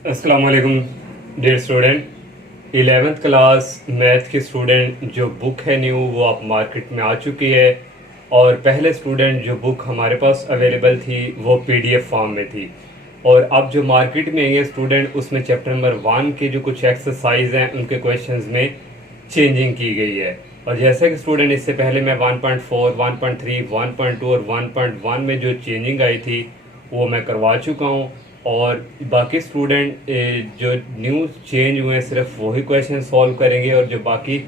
अस्सलाम वालेकुम dear student. 11th class math की स्टूडेंट जो बुक है न्यू वो आप मार्केट में आ चुकी है। और पहले स्टूडेंट जो बुक हमारे पास अवेलेबल थी वो पीडीएफ फॉर्म में थी। और अब जो मार्केट में आई है स्टूडेंट उसमें चैप्टर नंबर 1 के जो कुछ एक्सरसाइज हैं उनके क्वेश्चंस में चेंजिंग की गई है। और जैसा कि स्टूडेंट इससे पहले मैं 1.4, 1.3, 1.2 और 1.1 में जो चेंजिंग आई थी वो मैं करवा चुका हूँ। और बाकी स्टूडेंट जो न्यू चेंज हुए हैं सिर्फ वही क्वेश्चन सॉल्व करेंगे। और जो बाकी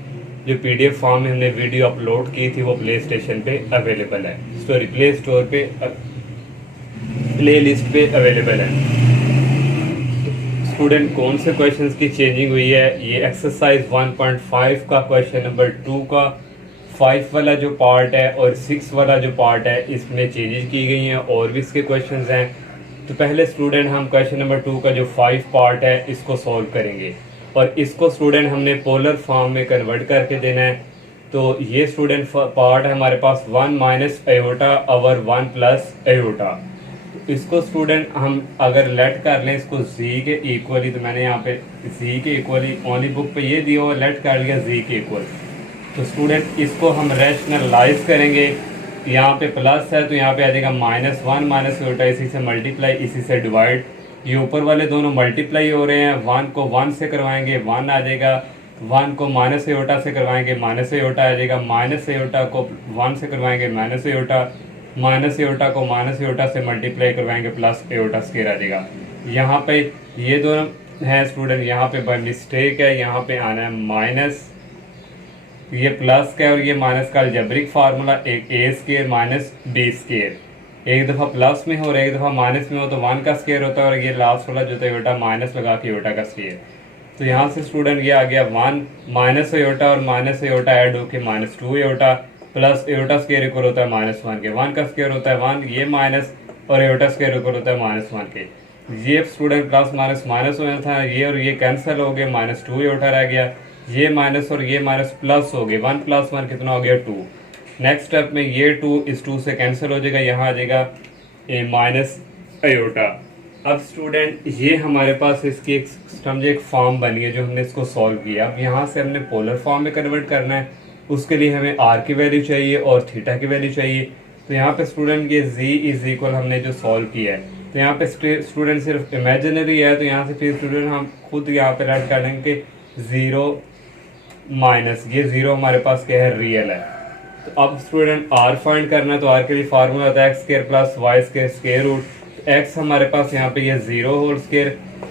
जो पीडीएफ फॉर्म में हमने वीडियो अपलोड की थी वो प्ले स्टेशन पे अवेलेबल है, सॉरी प्ले स्टोर पे, प्ले लिस्ट पे अवेलेबल है। स्टूडेंट कौन से क्वेश्चंस की चेंजिंग हुई है, ये एक्सरसाइज 1.5 का क्वेश्चन नंबर 2 का 5 वाला जो पार्ट है और 6 वाला जो पार्ट है इसमें चेंजेस की गई हैं और भी इसके क्वेश्चंस हैं। तो पहले स्टूडेंट हम क्वेश्चन नंबर 2 का जो 5 पार्ट है इसको सॉल्व करेंगे और इसको स्टूडेंट हमने पोलर फॉर्म में कन्वर्ट करके देना है। तो ये स्टूडेंट पार्ट है हमारे पास 1 minus aorta over 1 plus aorta. इसको स्टूडेंट हम अगर लेट कर लें इसको जी के इक्वली, तो मैंने यहाँ पे जी के इक्वली ओनली बुक पे ये दिया हुआ, लेट कर लिया जी के इक्वल। तो स्टूडेंट इसको हम रैशनलाइज करेंगे। यहाँ पे प्लस है तो यहाँ पे आ जाएगा -1 माइनस एयोटा, इसी से मल्टीप्लाई इसी से डिवाइड। ये ऊपर वाले दोनों मल्टीप्लाई हो रहे हैं, 1 को 1 से करवाएंगे 1 आ जाएगा, 1 को माइनस एयोटा से करवाएंगे माइनस एयोटा आ जाएगा, माइनस एयोटा को 1 से करवाएंगे माइनस एयोटा, माइनस एयोटा को माइनस एयोटा से मल्टीप्लाई करवाएंगे प्लस एयोटा स्क्वायर आ जाएगा। यहाँ पे ये दोनों हैं स्टूडेंट, यहाँ पे बाय मिस्टेक है, यहाँ पे आना है माइनस, ये प्लस का और ये माइनस का अलजेब्रिक फार्मूला, एक ए स्क्वायर माइनस बी स्क्वायर। एक दफ़ा प्लस में हो और एक दफ़ा माइनस में हो तो 1 का स्क्वायर होता है और ये लास्ट वाला जो था एयोटा माइनस लगा के एयोटा का स्क्वायर। तो यहाँ से स्टूडेंट ये आ गया 1 माइनस एयोटा और माइनस एयोटा ऐड होके -2 aorta plus aorta square equal होता है -1 के, 1 का स्क्वायर होता है 1, ये माइनस और एयोटा स्क्वायर इक्वल होता है -1 के। ये स्टूडेंट प्लस माइनस माइनस हो था, ये और ये कैंसिल हो गए, -2 एयोटा रह गया, ये माइनस और ये माइनस प्लस हो गए, 1 + 1 कितना हो गया 2। नेक्स्ट स्टेप में ये 2 इस 2 से कैंसिल हो जाएगा, यहाँ आ जाएगा ए माइनस एयोटा। अब स्टूडेंट ये हमारे पास इसकी एक समझे एक फॉर्म बनी है जो हमने इसको सॉल्व किया। अब यहाँ से हमने पोलर फॉर्म में कन्वर्ट करना है, उसके लिए हमें आर की वैल्यू चाहिए और थीटा की वैल्यू चाहिए। तो यहाँ पे स्टूडेंट ये z इज इक्वल हमने जो सॉल्व किया है, तो यहाँ पे स्टूडेंट सिर्फ इमेजिनरी है, तो यहाँ से फिर स्टूडेंट हम खुद यहाँ पे ऐड कर देंगे 0 माइनस ये 0 हमारे पास क्या है, रियल है। तो अब स्टूडेंट आर फाइंड करना है, तो आर के लिए फार्मूला होता है x square plus y square square root. X हमारे पास यहाँ पे ये 0 होल स्क्वायर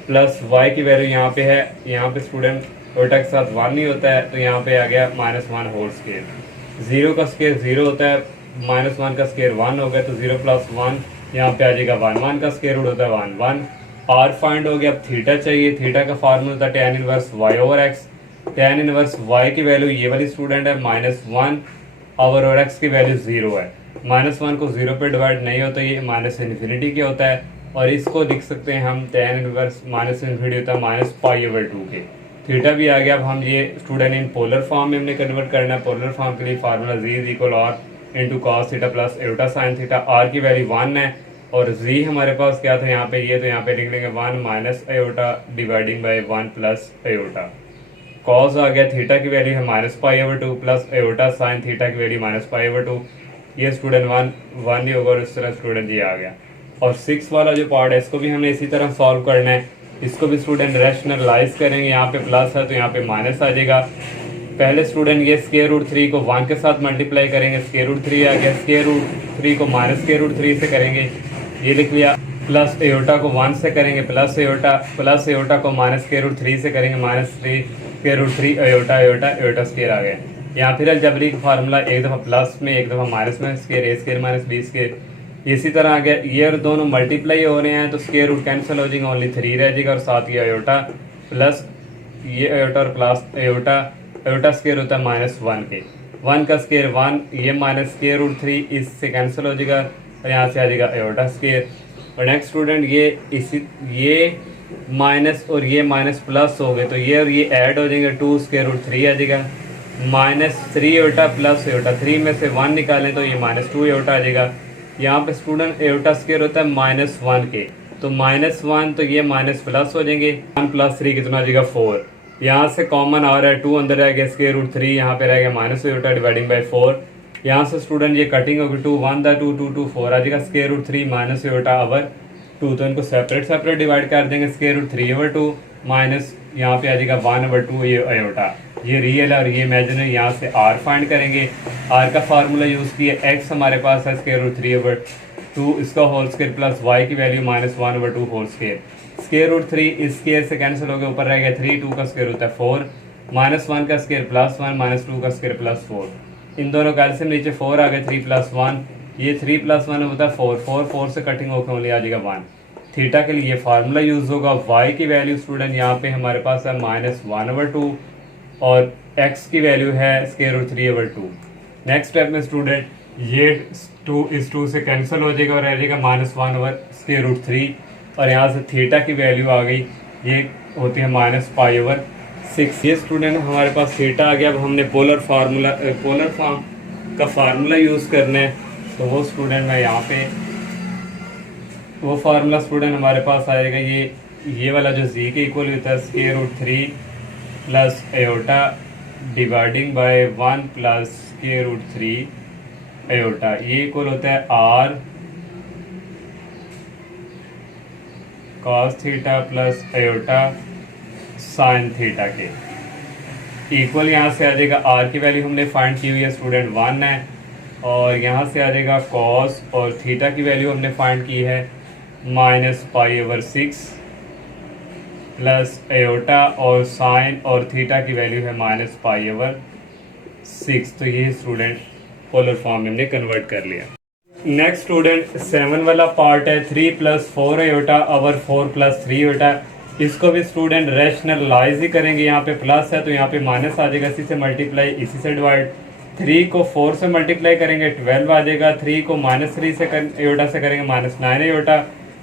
प्लस वाई की वैल्यू यहाँ पे है, यहाँ पे स्टूडेंट उल्टा के साथ 1 नहीं होता है, तो यहाँ पे आ गया -1 होल स्क्वायर। 0 का स्क्वायर 0 होता है, -1 का स्क्वायर 1 हो गया, तो 0 + 1 यहाँ पे आ जाएगा 1, 1 का स्क्वायर रूट होता है 1, 1। आर फाइंड हो गया। अब थीटा चाहिए, थीटा का फार्मूला होता है tan inverse y over x. tan inverse y की वैल्यू ये वाली स्टूडेंट है -1 और x की वैल्यू 0 है। -1 को 0 पे डिवाइड नहीं होता, ये -∞ के होता है, और इसको लिख सकते हैं हम tan इनवर्स -∞ होता है -π/2 के। थीटा भी आ गया। अब हम ये स्टूडेंट इन पोलर फॉर्म में हमने कन्वर्ट करना है। पोलर फॉर्म के लिए formula z is equal r into cos theta plus iota sine theta. r की वैल्यू 1 है और z हमारे पास क्या था यहाँ पे, ये तो यहाँ पे लिख लेंगे 1 minus iota dividing by 1 plus iota. Cos आ गया, थीटा की वैल्यू है -π/2 प्लस एयोटा साइन थीटा की वैल्यू -π/2। ये स्टूडेंट 1 ही होगा और इस तरह स्टूडेंट ये आ गया। और 6 वाला जो पार्ट है इसको भी हमने इसी तरह सॉल्व करना है। इसको भी स्टूडेंट रैशनलाइज करेंगे, यहाँ पे प्लस है तो यहाँ पे माइनस आ जाएगा। पहले स्टूडेंट ये √3 को 1 के साथ मल्टीप्लाई करेंगे, √3 आ गया, √3 को -√3 से करेंगे, ये लिख लिया। प्लस एयोटा को 1 से करेंगे प्लस एयोटा को -√3 से करेंगे -3 एयोटा एयोटा एयोटा स्क्वायर आ गया। यहाँ फिर अलजेब्रिक फार्मूला एक दफ़ा प्लस में एक दफ़ा माइनस में, स्क्वायर ए स्क्वायर माइनस बी स्क्वायर, इसी तरह आ गया। ये और दोनों मल्टीप्लाई हो रहे हैं तो स्क्वायर रूट कैंसिल हो जाएगा, ओनली 3 रह जाएगा, और साथ ये एयोटा प्लस ये एयोटा और प्लस एयोटा स्क्वायर होता है -1 के, 1 का स्क्वायर 1, ये -√3 इससे कैंसिल हो जाएगा और यहाँ से आ जाएगा एयोटा स्क्वायर। और नेक्स्ट स्टूडेंट ये माइनस और ये माइनस प्लस हो गए, तो ये और ये ऐड हो जाएंगे, 2 √3 आ जाएगा, -3 एयोटा प्लस एयोटा, 3 में से 1 निकालें तो ये -2 एयोटा आ जाएगा। यहाँ पे स्टूडेंट एयोटा स्क्वायर होता है -1 के, तो -1 तो ये माइनस प्लस हो जाएंगे। 1 + 3 कितना आ जाएगा 4। यहाँ से कॉमन आ रहा है 2 अंदर रह गया, √3 यहाँ पे रह गया -4 डिवाइडिंग बाई 4। यहाँ से स्टूडेंट ये कटिंग होगी 2 1 दा 2 2 2 4 आ जाएगा √3 -2 तो इनको सेपरेट डिवाइड कर देंगे √3/2 माइनस यहाँ पे आ जाएगा 1/2 ये आयोटा। ये रियल और ये इमेजिनरी। यहाँ से r फाइंड करेंगे। r का फार्मूला यूज़ किया, x हमारे पास है √3/2 इसका होल स्क्वायर प्लस y की वैल्यू -1/2 होल स्क्वायर। √3 इस स्क्वायर से कैंसिल हो गया, ऊपर रह गया 3, 2 का स्क्वायर होता है 4, -1 का स्क्वायर +1 -2 का स्क्वायर +4। इन दोनों का एलसीएम नीचे 4 आ गया, 3 + 1 ये 3 + 1 होता है 4 4 से कटिंग होकर ओनली आ जाएगा 1। थीटा के लिए फार्मूला यूज़ होगा। y की वैल्यू स्टूडेंट यहाँ पे हमारे पास है -1/2 और x की वैल्यू है √3/2। नेक्स्ट स्टेप में स्टूडेंट ये 2 इस 2 से कैंसिल हो जाएगा और रह जाएगा -1/√3 और यहाँ से थीटा की वैल्यू आ गई, ये होती है -π/6। ये स्टूडेंट हमारे पास थीटा आ गया। अब हमने पोलर फॉर्म का फार्मूला यूज़ करना है, तो वो स्टूडेंट मैं यहाँ पे वो फार्मूला स्टूडेंट हमारे पास आएगा ये वाला जो z के इक्वल होता है √3 plus iota dividing by 1 plus √3 iota, ये इक्वल होता है r cos theta plus iota sine theta के इक्वल। यहाँ से आ जाएगा r की वैल्यू हमने फाइंड की हुई है स्टूडेंट 1 है, और यहाँ से आ जाएगा cos और थीटा की वैल्यू हमने फाइंड की है -π/6 प्लस आयोटा और साइन और थीटा की वैल्यू है -π/6। तो ये स्टूडेंट पोलर फॉर्म में हमने कन्वर्ट कर लिया। नेक्स्ट स्टूडेंट 7 वाला पार्ट है 3 + 4 आयोटा और 4 + 3 आयोटा। इसको भी स्टूडेंट रैशनलाइज ही करेंगे। यहाँ पे प्लस है तो यहाँ पे माइनस आ जाएगा, इसी से मल्टीप्लाई इसी से डिवाइड। 3 को 4 से मल्टीप्लाई करेंगे 12 आ जाएगा। 3 को -3 से आयोटा से करेंगे -9 आयोटा,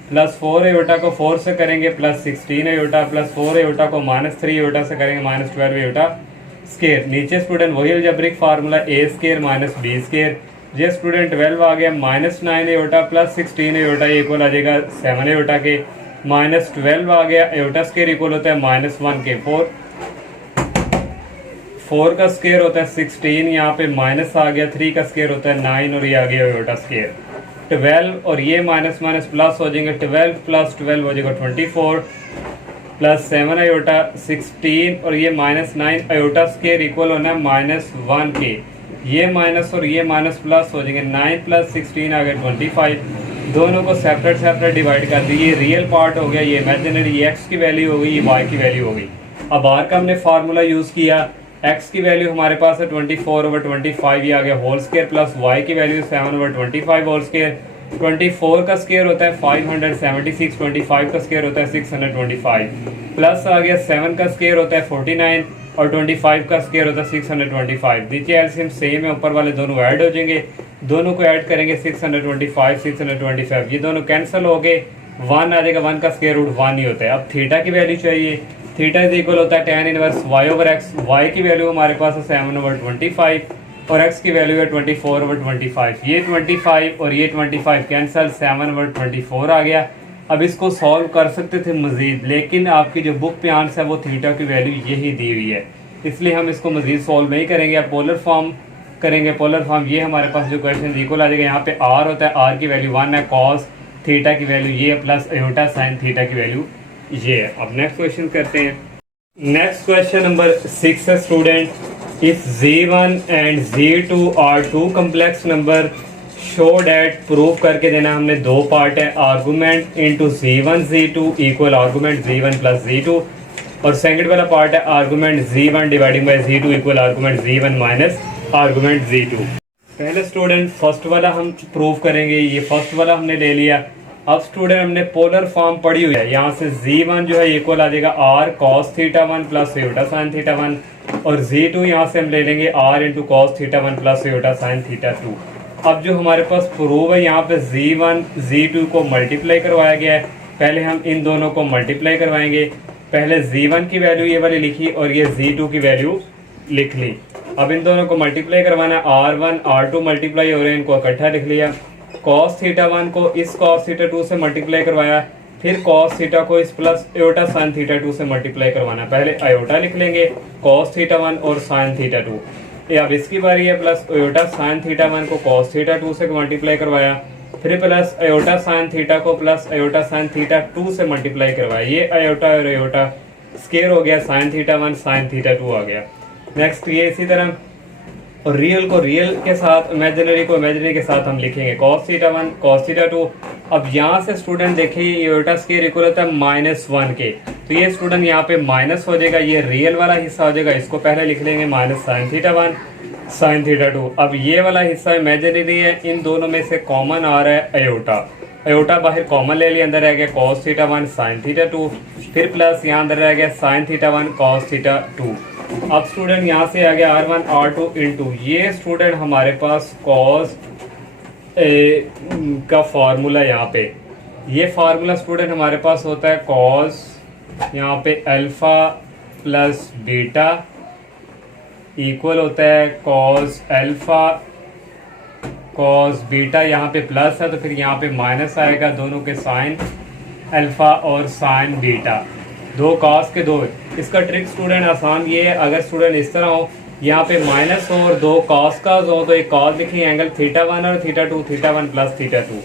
प्लस 4 आयोटा को 4 से करेंगे +16 आयोटा, प्लस 4 आयोटा को -3 आयोटा से करेंगे -12 आयोटा स्क्वायर। नीचे स्टूडेंट वही अलजेब्रिक फार्मूला a² - b²। ये स्टूडेंट 12 आ गया, -9 आयोटा प्लस 16 आयोटा इक्वल आ जाएगा 7 आयोटा के, -12 आ गया आयोटा स्क्वायर इक्वल होता है -1 के 4 का स्क्वायर होता है 16, यहाँ पे माइनस आ गया, 3 का स्क्वायर होता है 9 और ये आ गया आयोटा स्क्वायर 12 और ये माइनस माइनस प्लस हो जाएंगे, 12 + 12 हो जाएगा 24 प्लस 7 आयोटा 16 और ये -9 आयोटा स्क्वायर इक्वल होना है -1 के। ये माइनस और ये माइनस प्लस हो जाएंगे, 9 + 16 आ गया 25। दोनों को सेपरेट डिवाइड कर दी। ये रियल पार्ट हो गया, ये इमेजिनरी, ये x की वैल्यू हो गई, ये y की वैल्यू हो गई। अब r का हमने फार्मूला यूज़ किया। x की वैल्यू हमारे पास है 24/25 ये आ गया होल स्क्वायर, प्लस y की वैल्यू 7/25 होल स्क्वायर। 24 का स्क्वायर होता है 576, 25 का स्क्वायर होता है 625, प्लस आ गया 7 का स्क्वायर होता है 49 और 25 का स्क्वायर होता है 625। नीचे एलसीएम सेम है, ऊपर वाले दोनों ऐड हो जाएंगे, दोनों को ऐड करेंगे 625 625, ये दोनों कैंसिल हो गए, 1 आ जाएगा, 1 का स्क्वायर रूट 1 ही होता है। अब थीटा की वैल्यू चाहिए, थीटा इज इक्वल होता है tan इनवर्स y/x। y की वैल्यू हमारे पास है 7/25 और x की वैल्यू है 24/25। ये 25 और ये 25 कैंसल, 7/24 आ गया। अब इसको सॉल्व कर सकते थे मजीद, लेकिन आपकी जो बुक पे आंसर है वो थीटा की वैल्यू यही दी हुई है, इसलिए हम इसको मजीद सॉल्व नहीं करेंगे। अब पोलर फॉर्म करेंगे। पोलर फॉर्म ये हमारे पास जो क्वेश्चन इक्वल आ जाएगा, यहाँ पे r होता है, r की वैल्यू 1 है, cos थीटा की वैल्यू ये है, प्लस आयोटा साइन थीटा की वैल्यू ये है। अब नेक्स्ट क्वेश्चन करते हैं। नेक्स्ट क्वेश्चन नंबर 6 है student, if z1 and z2 are two complex number show that, prove करके देना। हमने दो पार्ट है, argument into z1 z2 equal argument z1 plus z2, और सेकंड वाला पार्ट है argument z1 dividing by z2 equal argument z1 minus argument z2। पहले student first वाला हम प्रूव करेंगे, ये फर्स्ट वाला हमने ले लिया। अब स्टूडेंट हमने पोलर फॉर्म पढ़ी हुई है, यहाँ से z1 जो है इक्वल आ जाएगा r cos theta 1 plus iota sine theta 1, और z2 यहाँ से हम ले लेंगे r into cos theta 1 plus iota sine theta 2। अब जो हमारे पास प्रूव है, यहाँ पे z1 z2 को मल्टीप्लाई करवाया गया है। पहले हम इन दोनों को मल्टीप्लाई करवाएंगे। पहले z1 की वैल्यू ये वाली लिखी और ये z2 की वैल्यू लिख ली। अब इन दोनों को मल्टीप्लाई करवाना है, r1 r2 मल्टीप्लाई हो रहे हैं, इनको इकट्ठा लिख लिया। cos थीटा 1 को इस cos थीटा 2 से मल्टीप्लाई करवाया, फिर कॉस थीटा को इस प्लस आयोटा साइन थीटा 2 से मल्टीप्लाई करवाना है। पहले आयोटा लिख लेंगे कॉस थीटा 1 और साइन थीटा 2। ये अब इसकी बारी है, प्लस आयोटा साइन थीटा 1 को कॉस थीटा 2 से मल्टीप्लाई करवाया, फिर प्लस आयोटा साइन थीटा को प्लस आयोटा साइन थीटा 2 से मल्टीप्लाई करवाया। ये आयोटा और आयोटा स्केयर हो गया, साइन थीटा 1 साइन थीटा 2 आ गया। नेक्स्ट ये इसी तरह और रियल को रियल के साथ, इमेजिनरी को इमेजिनरी के साथ हम लिखेंगे कॉस थीटा 1 कॉस थीटा 2। अब यहाँ से स्टूडेंट देखिए आयोटा स्केयर इक्वल होता है -1 के, तो ये स्टूडेंट यहाँ पे माइनस हो जाएगा, ये रियल वाला हिस्सा हो जाएगा, इसको पहले लिख लेंगे minus sign theta 1 sine theta 2। अब ये वाला हिस्सा इमेजिनरी है, इन दोनों में से कॉमन आ रहा है आयोटा, आयोटा बाहर कॉमन ले लिया, अंदर रह गया कॉस थीटा 1 साइन थीटा 2, फिर प्लस यहाँ अंदर रह गया साइन थीटा 1 कॉस थीटा 2। अब स्टूडेंट यहाँ से आ गया R1 R2 इंटू, ये स्टूडेंट हमारे पास कॉस का फार्मूला, यहाँ पे ये फार्मूला स्टूडेंट हमारे पास होता है कॉस, यहाँ पे अल्फा प्लस बीटा इक्वल होता है कॉस अल्फा कॉस बीटा, यहाँ पे प्लस है तो फिर यहाँ पे माइनस आएगा, दोनों के साइन अल्फा और साइन बीटा, दो कॉस के दो। इसका ट्रिक स्टूडेंट आसान ये है, अगर स्टूडेंट इस तरह हो, यहाँ पे माइनस हो और दो कॉस का हो, तो एक कॉस लिखेंगे एंगल थीटा 1 और थीटा 2, थीटा 1 प्लस थीटा 2,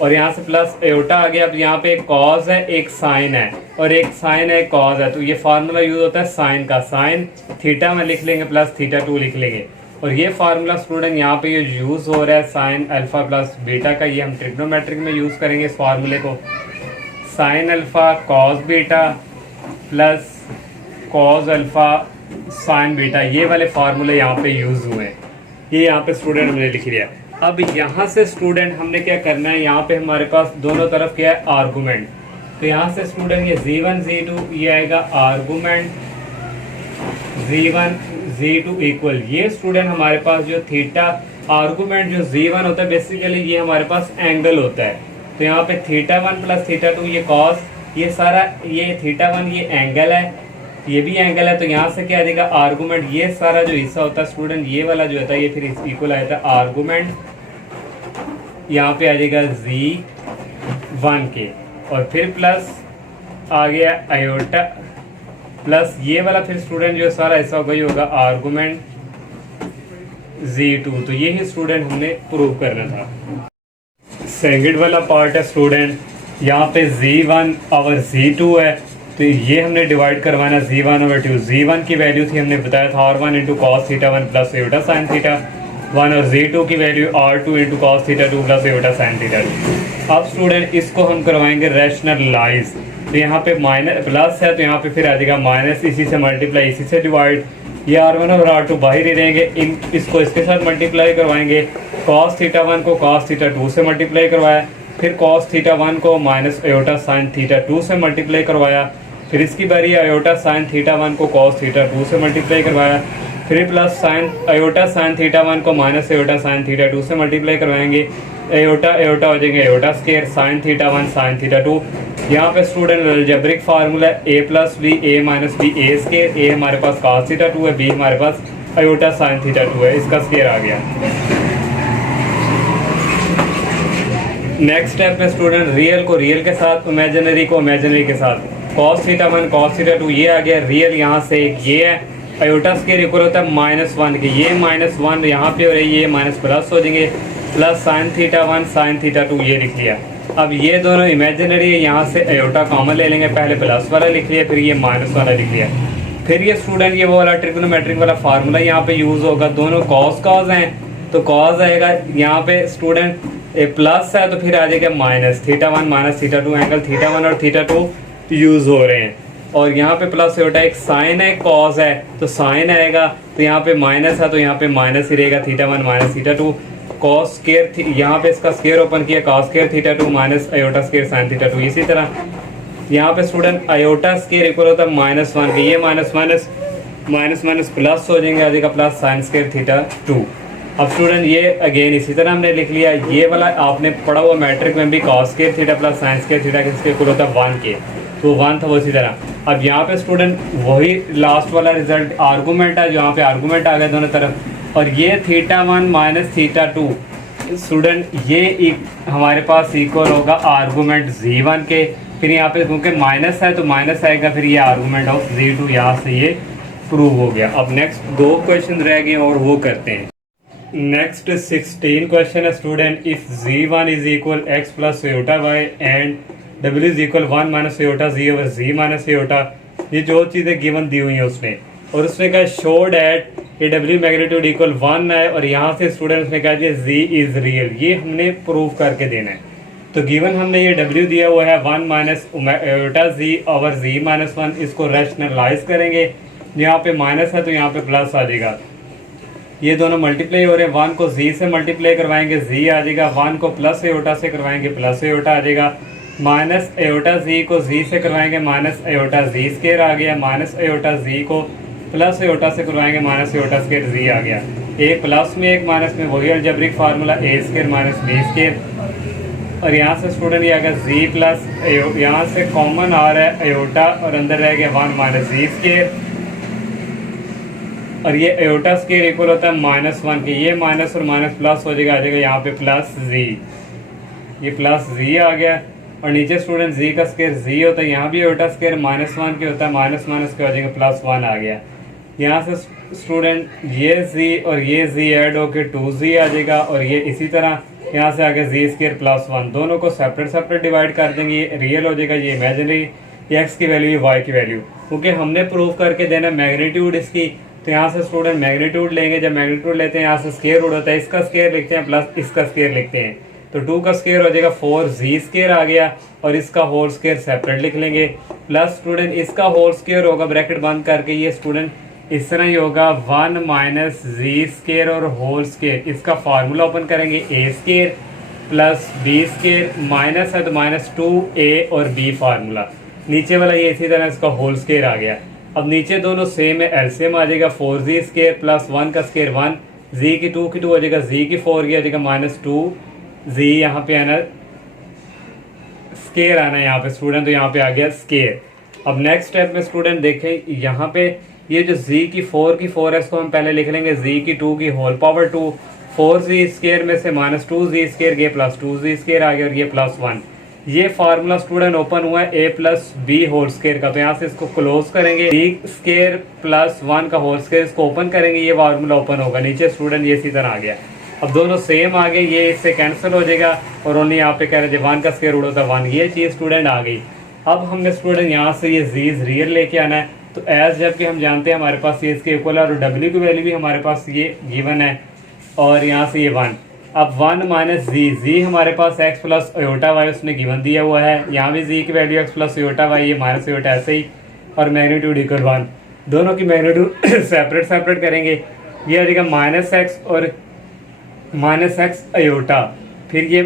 और यहाँ से प्लस आयोटा आ गया। अब यहाँ पे एक कॉस है एक साइन है और एक साइन है एक कॉस है, तो ये फार्मूला यूज होता है साइन का, साइन थीटा में लिख लेंगे प्लस थीटा 2 लिख लेंगे। और ये फार्मूला स्टूडेंट यहाँ पे ये यूज हो रहा है साइन अल्फा प्लस बीटा का, ये हम ट्रिग्नोमेट्रिक में यूज करेंगे इस फार्मूले को, sine alpha cos beta plus cos alpha sign beta, ये वाले फार्मूले यहाँ पे यूज हुए हैं, ये यहाँ पे स्टूडेंट हमने लिख लिया। अब यहाँ से स्टूडेंट हमने क्या करना है, यहाँ पे हमारे पास दोनों तरफ क्या है आर्गुमेंट, तो यहाँ से स्टूडेंट ये z1 z2 ये आएगा आर्गुमेंट z1 z2 इक्वल, ये स्टूडेंट हमारे पास जो थीटा आर्गुमेंट जो z1 होता है बेसिकली ये हमारे पास एंगल होता है, तो यहाँ पे थीटा 1 प्लस थीटा 2 ये कॉस, ये सारा ये थीटा 1 ये एंगल है, ये भी एंगल है, तो यहाँ से क्या आ जाएगा आर्गुमेंट, ये सारा जो हिस्सा होता है स्टूडेंट ये वाला जो होता है ये फिर इक्वल आया था आर्गुमेंट, यहाँ पे आ जाएगा z1 के, और फिर प्लस आ गया आयोटा प्लस ये वाला फिर स्टूडेंट जो सारा हिस्सा होगा ये होगा आर्गुमेंट z2। तो ये ही स्टूडेंट हमने प्रूव करना था। सेकंड वाला पार्ट है स्टूडेंट, यहाँ पे z1 और z2 है, तो ये हमने डिवाइड करवाना z1 over 2। z1 की वैल्यू थी हमने बताया था r1 into cos theta 1 plus iota sine theta 1, और z2 की value r2 into cos theta 2 plus iota sine theta 2। अब स्टूडेंट इसको हम करवाएंगे रैशनलाइज, तो यहाँ पे माइनस प्लस है तो यहाँ पे फिर आ जाएगा माइनस, इसी से मल्टीप्लाई इसी से डिवाइड, ये r1 और r2 बाहर ही रहेंगे, इसको इसके साथ मल्टीप्लाई करवाएंगे, कॉस थीटा 1 को कॉस थीटा 2 से मल्टीप्लाई करवाया, फिर कॉस थीटा 1 को माइनस आयोटा साइन थीटा 2 से मल्टीप्लाई करवाया, फिर इसकी बारी आयोटा साइन थीटा 1 को कॉस थीटा 2 से मल्टीप्लाई करवाया, फिर plus sign iota sine theta 1 को माइनस आयोटा साइन थीटा 2 से मल्टीप्लाई करवाएंगे, आयोटा आयोटा हो जाएंगे iota square sine theta 1 sine theta 2। यहाँ पे student algebraic formula a plus B A minus B A square, A हमारे पास कॉस थीटा 2 है, बी हमारे पास आयोटा साइन थीटा 2 है, इसका स्केयर आ गया। नेक्स्ट स्टेप में स्टूडेंट रियल को रियल के साथ, इमेजिनरी को इमेजिनरी के साथ, कॉस थीटा 1 कॉस थीटा 2 ये आ गया, रियल यहाँ से एक ये है, आयोटा स्केयर इक्वल होता है -1 के, ये -1 यहाँ पे हो रही है, ये माइनस प्लस हो जाएंगे, plus sign theta 1 sine theta 2 ये लिख लिया। अब ये दोनों इमेजिनरी है, यहाँ से आयोटा कॉमन ले लेंगे, पहले प्लस वाला लिख लिया फिर ये माइनस वाला लिख लिया, फिर ये स्टूडेंट ये वो वाला ट्रिग्नोमेट्रिक वाला फार्मूला यहाँ पे यूज होगा, दोनों कॉस कॉस हैं तो कॉस आएगा, यहाँ पे स्टूडेंट ए प्लस है तो फिर आ जाएगा minus theta 1 minus theta 2, angle theta 1 और थीटा 2 यूज हो रहे हैं, और यहाँ पे प्लस होता है, एक साइन है कॉस है तो साइन आएगा, तो यहाँ पे माइनस है तो यहाँ पे माइनस ही रहेगा, theta 1 minus theta 2, cos square यहाँ पे इसका स्केयर ओपन किया, cos square theta 2 minus iota square sine theta 2। इसी तरह यहाँ पे स्टूडेंट आयोटा स्केयर इक्वल होता है -1 के, ये माइनस माइनस प्लस हो जाएंगे, आ जाएगा प्लस साइन स्केयर थीटा 2। अब स्टूडेंट ये अगेन इसी तरह हमने लिख लिया, ये वाला आपने पढ़ा हुआ मैट्रिक में भी cos square theta plus sine square theta किसके इक्वल होता है 1 के, तो 1 था वो इसी तरह। अब यहाँ पे स्टूडेंट वही लास्ट वाला रिजल्ट आर्गूमेंट है, यहाँ पे आर्गूमेंट आ गया दोनों तरफ, और ये थीटा 1 माइनस थीटा 2 स्टूडेंट ये हमारे पास इक्वल होगा आर्गूमेंट z1 के, फिर यहाँ पे क्योंकि माइनस है तो माइनस आएगा, फिर ये आर्गूमेंट ऑफ z2, यहाँ से ये प्रूव हो गया। अब नेक्स्ट 2 क्वेश्चन रह गए और वो करते हैं। नेक्स्ट 16 क्वेश्चन है student, if z1 is equal x plus iota y and w is equal 1 minus iota z over z minus iota, ये जो चीज़ें गिवन दी हुई हैं उसने, और उसने कहा शो डैट ये w मैग्नीट्यूड इक्वल 1 है, और यहाँ से स्टूडेंट उसने कहा कि z इज रियल, ये हमने प्रूव करके देना है। तो गिवन हमने ये w दिया हुआ है 1 minus iota z over z minus 1, इसको रैशनलाइज करेंगे, यहाँ पे माइनस है तो यहाँ पे प्लस आ जाएगा, ये दोनों मल्टीप्लाई हो रहे हैं, 1 को z से मल्टीप्लाई करवाएंगे z आ जाएगा, 1 को प्लस आयोटा से करवाएंगे प्लस आयोटा आ जाएगा, माइनस आयोटा z को z से करवाएंगे माइनस आयोटा z स्क्वायर आ गया, माइनस आयोटा z को प्लस आयोटा से करवाएंगे माइनस आयोटा स्क्वायर z आ गया, एक प्लस में एक माइनस में वही algebraic formula a square minus b square, और यहाँ से स्टूडेंट ये आ गया z प्लस, यहाँ से कॉमन आ रहा है आयोटा और अंदर रह गया 1 माइनस z स्क्वायर, और ये आयोटा स्क्वायर इक्वल होता है -1 के, ये माइनस और माइनस प्लस हो जाएगा, आ जाएगा यहाँ पे प्लस z, ये प्लस z आ गया, और नीचे स्टूडेंट z का स्क्वायर z होता है, यहाँ भी आयोटा स्क्वायर -1 के होता है, माइनस माइनस के हो जाएगा +1 आ गया, यहाँ से स्टूडेंट ये z और ये z ऐड होके 2z आ जाएगा, और ये इसी तरह यहाँ से आगे z स्क्वायर +1, दोनों को सेपरेट डिवाइड कर देंगे, ये रियल हो जाएगा, ये इमेजिनरी, ये x की वैल्यू, ये y की वैल्यू, क्योंकि हमने प्रूव करके देना मैग्नीट्यूड इसकी, तो यहाँ से स्टूडेंट मैग्नीट्यूड लेंगे, जब मैग्नीट्यूड लेते हैं यहाँ से स्क्वायर रूट होता है, इसका स्क्वायर लिखते हैं प्लस इसका स्क्वायर लिखते हैं, तो 2 का स्क्वायर हो जाएगा 4z स्क्वायर आ गया, और इसका होल स्क्वायर सेपरेट लिख लेंगे, प्लस स्टूडेंट इसका होल स्क्वायर होगा ब्रैकेट बंद करके, ये स्टूडेंट इस तरह ही होगा 1 माइनस z स्क्वायर और होल स्क्वायर, इसका फार्मूला ओपन करेंगे a square plus b square, minus है तो -2a और b फार्मूला, नीचे वाला ये इसी तरह इसका होल स्क्वायर आ गया। अब नीचे दोनों सेम है, एलसीएम आ जाएगा 4z स्क्वायर प्लस 1 का स्क्वायर 1, z की 2 की 2 हो जाएगा, z की 4 की हो जाएगा -2z, यहाँ पे आना स्क्वायर आना है यहाँ पे स्टूडेंट, तो यहाँ पे आ गया स्क्वायर। अब नेक्स्ट स्टेप में स्टूडेंट देखें, यहाँ पे ये जो z की 4 की 4 है इसको हम पहले लिख लेंगे z की 2 की होल पावर 2, 4z स्क्वायर में से -2z स्क्वायर गया +2z स्क्वायर आ गया, और ये +1, ये फार्मूला स्टूडेंट ओपन हुआ है a plus b whole square का, तो यहाँ से इसको क्लोज करेंगे, b स्क्वायर प्लस 1 का होल स्क्वायर, इसको ओपन करेंगे, ये फार्मूला ओपन होगा, नीचे स्टूडेंट ये इसी तरह आ गया। अब दोनों सेम आ गए, ये इससे कैंसिल हो जाएगा, और ओनली यहाँ पे कह रहे थे 1 का स्क्वायर रूट होता है 1, ये चीज़ स्टूडेंट आ गई। अब हमने स्टूडेंट यहाँ से ये z रियल लेके आना है, तो एज जबकि हम जानते हैं हमारे पास ये इसके इक्वल है, और w की वैल्यू भी हमारे पास ये गिवन है, और यहाँ से ये 1, अब 1 माइनस z हमारे पास x प्लस आयोटा y उसने गिवन दिया हुआ है, यहाँ भी z की value x plus iota y, ये माइनस आयोटा ऐसे ही, और मैग्नीट्यूड इक्वल 1, दोनों की मैग्नीट्यूड सेपरेट करेंगे, ये आ जाएगा -x और -x आयोटा, फिर ये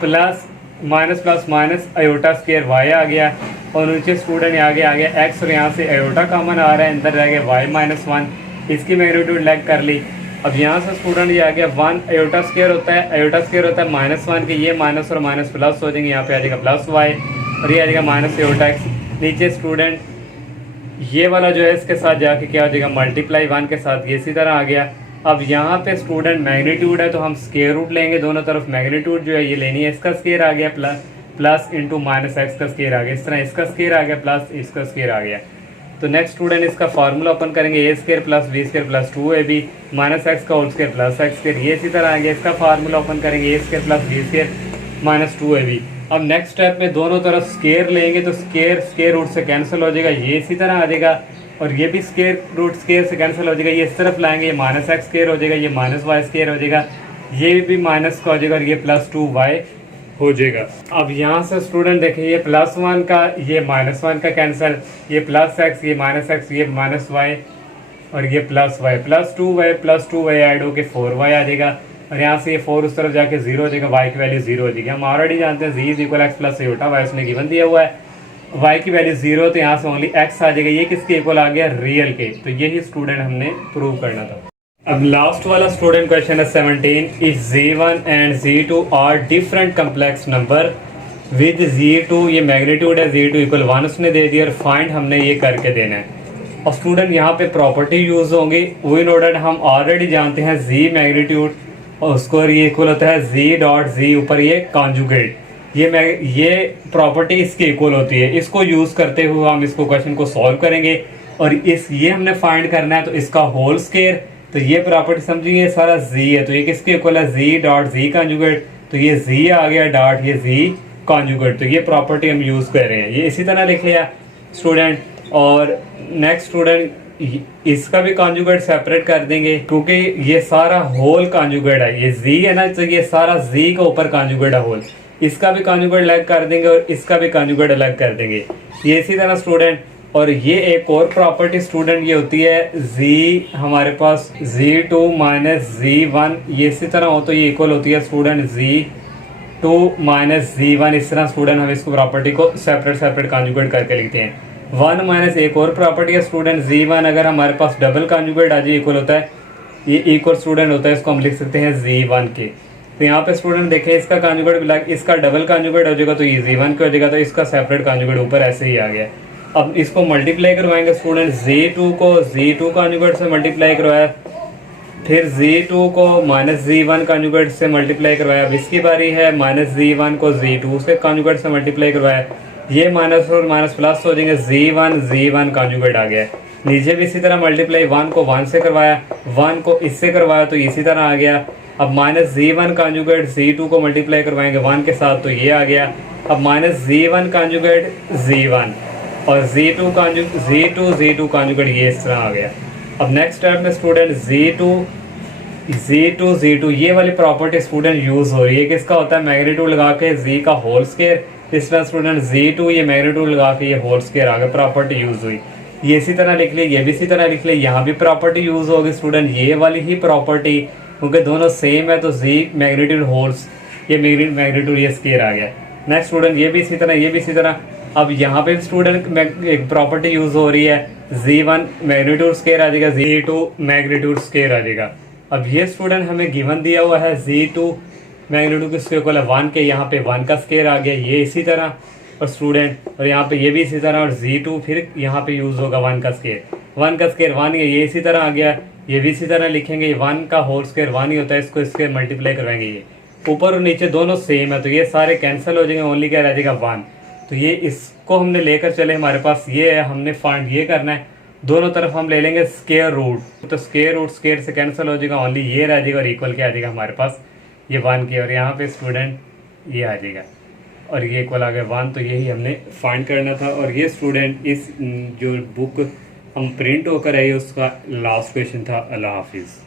plus minus plus minus iota square y आ गया, और नीचे स्टूडेंट आगे आ गया x, और यहाँ से आयोटा कॉमन आ रहा है, अंदर रह गया y-1, इसकी मैग्नीट्यूड लेग कर ली। अब यहाँ से स्टूडेंट ये आ गया 1 आयोटा स्क्वायर होता है, आयोटा स्क्वायर होता है -1 के, ये माइनस और माइनस प्लस हो जाएंगे, यहाँ पे आ जाएगा प्लस y, और ये आ जाएगा माइनस आयोटा x, नीचे स्टूडेंट ये वाला जो है इसके साथ जाके क्या हो जाएगा मल्टीप्लाई 1 के साथ, ये इसी तरह आ गया। अब यहाँ पे स्टूडेंट मैग्नीट्यूड है तो हम स्क्वायर रूट लेंगे, दोनों तरफ मैग्नीट्यूड जो है ये लेनी है, इसका स्क्वायर आ गया प्लस इंटू माइनस एक्स का स्क्वायर आ गया, इस तरह इसका स्क्वायर आ गया प्लस इसका स्क्वायर आ गया। तो नेक्स्ट स्टूडेंट इसका फार्मूला ओपन करेंगे, A square plus B square plus 2ab minus X का whole square plus X square, ये इसी तरह आ गया। इसका फार्मूला ओपन करेंगे A square plus B square minus 2ab। अब नेक्स्ट स्टेप में दोनों तरफ स्क्वायर लेंगे तो स्क्वायर रूट से कैंसिल हो जाएगा, ये इसी तरह आ जाएगा, और ये भी स्क्वायर रूट स्क्वायर से कैंसिल हो जाएगा, ये इस तरफ लाएंगे, ये माइनस एक्स स्क्वायर हो जाएगा, ये माइनस वाई स्क्वायर हो जाएगा, ये भी माइनस का हो जाएगा, और ये प्लस 2y हो जाएगा। अब यहाँ से स्टूडेंट देखिए ये +1 का ये -1 का कैंसिल, ये प्लस एक्स ये माइनस एक्स ये माइनस वाई, और ये plus Y plus 2y add होके 4y आ जाएगा, और यहाँ से ये 4 उस तरफ जाके 0 हो जाएगा, y की वैल्यू 0 हो जाएगी। हम ऑलरेडी जानते हैं z equal x plus iota, y उसने गिवन दिया हुआ है, y की वैल्यू 0 तो यहाँ से ओनली x आ जाएगा, ये किसके इक्वल आ गया रियल के। तो यही स्टूडेंट हमने प्रूव करना था। अब लास्ट वाला स्टूडेंट क्वेश्चन है 17, if z1 and z2 are different complex number with z2, ये मैग्नीट्यूड है z2 इक्वल 1 उसने दे दिया, और फाइंड हमने ये करके देना है। और स्टूडेंट यहाँ पे प्रॉपर्टी यूज होंगी वो इन ऑर्डर, हम ऑलरेडी जानते हैं z मैग्नीट्यूड और उसको ये इक्वल होता है z डॉट z ऊपर ये कॉन्जुगेट, ये प्रॉपर्टी इसकी इक्वल होती है। इसको यूज करते हुए हम इसको क्वेश्चन को सॉल्व करेंगे और ये हमने फाइंड करना है, तो इसका होल स्केयर, तो ये प्रॉपर्टी समझिए ये सारा z है, तो ये किसके इक्वल है, z डॉट z कॉन्जुगेट, तो ये z आ गया डॉट ये z कॉन्जुगेट, तो ये प्रॉपर्टी हम यूज कर रहे हैं। ये इसी तरह लिख लिया स्टूडेंट। और नेक्स्ट स्टूडेंट इसका भी कॉन्जुगेट सेपरेट कर देंगे, क्योंकि ये सारा होल कॉन्जुगेट है, ये z है ना, तो ये सारा z के ऊपर कॉन्जुगेट है होल, इसका भी कॉन्जुगेट अलग कर देंगे और इसका भी कॉन्जुगेट अलग कर देंगे। ये इसी तरह स्टूडेंट, और ये एक और प्रॉपर्टी स्टूडेंट ये होती है z हमारे पास z2 माइनस z1, ये इसी तरह हो तो ये इक्वल होती है स्टूडेंट z2 माइनस z1। इस तरह स्टूडेंट हम इसको प्रॉपर्टी को सेपरेट कॉन्जुगेट करके लिखते हैं। 1 माइनस एक और प्रॉपर्टी है स्टूडेंट z1, अगर हमारे पास डबल कॉन्जुगेट आ जाए इक्वल होता है, ये इक्वल स्टूडेंट होता है, इसको हम लिख सकते हैं z1 के। तो यहाँ पे स्टूडेंट देखें इसका कॉन्जुगेट अलग, इसका डबल कॉन्जुगेट हो जाएगा तो ये z1 का हो जाएगा, तो इसका सेपरेट कॉन्जुगेट ऊपर ऐसे ही आ गया। अब इसको मल्टीप्लाई करवाएंगे स्टूडेंट, z2 को z2 कॉन्जुगेट से मल्टीप्लाई करवाया, फिर z2 को माइनस z1 कॉन्जुगेट से मल्टीप्लाई करवाया। अब इसकी बारी है माइनस z1 को z2 से कॉन्जुगेट से मल्टीप्लाई करवाया, ये माइनस और माइनस प्लस हो जाएंगे, z1 कॉन्जुगेट आ गया। नीचे भी इसी तरह मल्टीप्लाई 1 को 1 से करवाया, 1 को इससे करवाया तो इसी तरह आ गया। अब माइनस z1 कॉन्जुगेट z2 को मल्टीप्लाई करवाएंगे 1 के साथ तो ये आ गया। अब माइनस z1 कॉन्जुगेट z1 और z2 कॉन्जुगेट ये इस तरह आ गया। अब नेक्स्ट स्टेप में स्टूडेंट z2 ये वाली प्रॉपर्टी स्टूडेंट यूज हो रही है, किसका होता है, मैग्नीट्यूड लगा के z का होल स्केयर। इस तरह स्टूडेंट z2 ये मैग्नीट्यूड लगा के ये होल स्केयर आ गया, प्रॉपर्टी यूज हुई। ये इसी तरह लिख लिया, ये भी इसी तरह लिख लिया, यहाँ भी प्रॉपर्टी यूज होगी स्टूडेंट, ये वाली ही प्रॉपर्टी, क्योंकि दोनों सेम है तो z मैग्नीट्यूड होल्स, ये मैग्नीट्यूड ये स्केयर आ गया। नेक्स्ट स्टूडेंट ये भी इसी तरह, ये भी इसी तरह। अब यहाँ पे स्टूडेंट एक प्रॉपर्टी यूज हो रही है, z1 मैग्नीट्यूड स्केयर आ जाएगा, z2 मैग्नीट्यूड स्केयर आ जाएगा। अब ये स्टूडेंट हमें गिवन दिया हुआ है z2 मैग्नीट्यूड किसके इक्वल है 1 के, यहाँ पे 1 का स्केयर आ गया, ये इसी तरह। और स्टूडेंट और यहाँ पे ये भी इसी तरह, और z2 फिर यहाँ पे यूज होगा 1 का स्केयर, 1 का स्केयर 1 है, ये इसी तरह आ गया। ये भी इसी तरह लिखेंगे, 1 का होल स्केयर 1 ही होता है, इसको इसके मल्टीप्लाई करवाएंगे, ये ऊपर और नीचे दोनों सेम है तो ये सारे कैंसिल हो जाएंगे, ओनली क्या रह जाएगा 1। तो ये इसको हमने लेकर चले, हमारे पास ये है, हमने फाइंड ये करना है, दोनों तरफ हम ले लेंगे स्केयर रूट, तो स्केयर रूट स्केयर से कैंसिल हो जाएगा, ओनली ये रह जाएगा और इक्वल क्या आ जाएगा हमारे पास ये 1 के, और यहाँ पे स्टूडेंट ये आ जाएगा और ये इक्वल आ गया 1। तो यही हमने फाइंड करना था। और ये स्टूडेंट इस जो बुक हम प्रिंट होकर आई उसका लास्ट क्वेश्चन था। अल्लाह हाफिज़।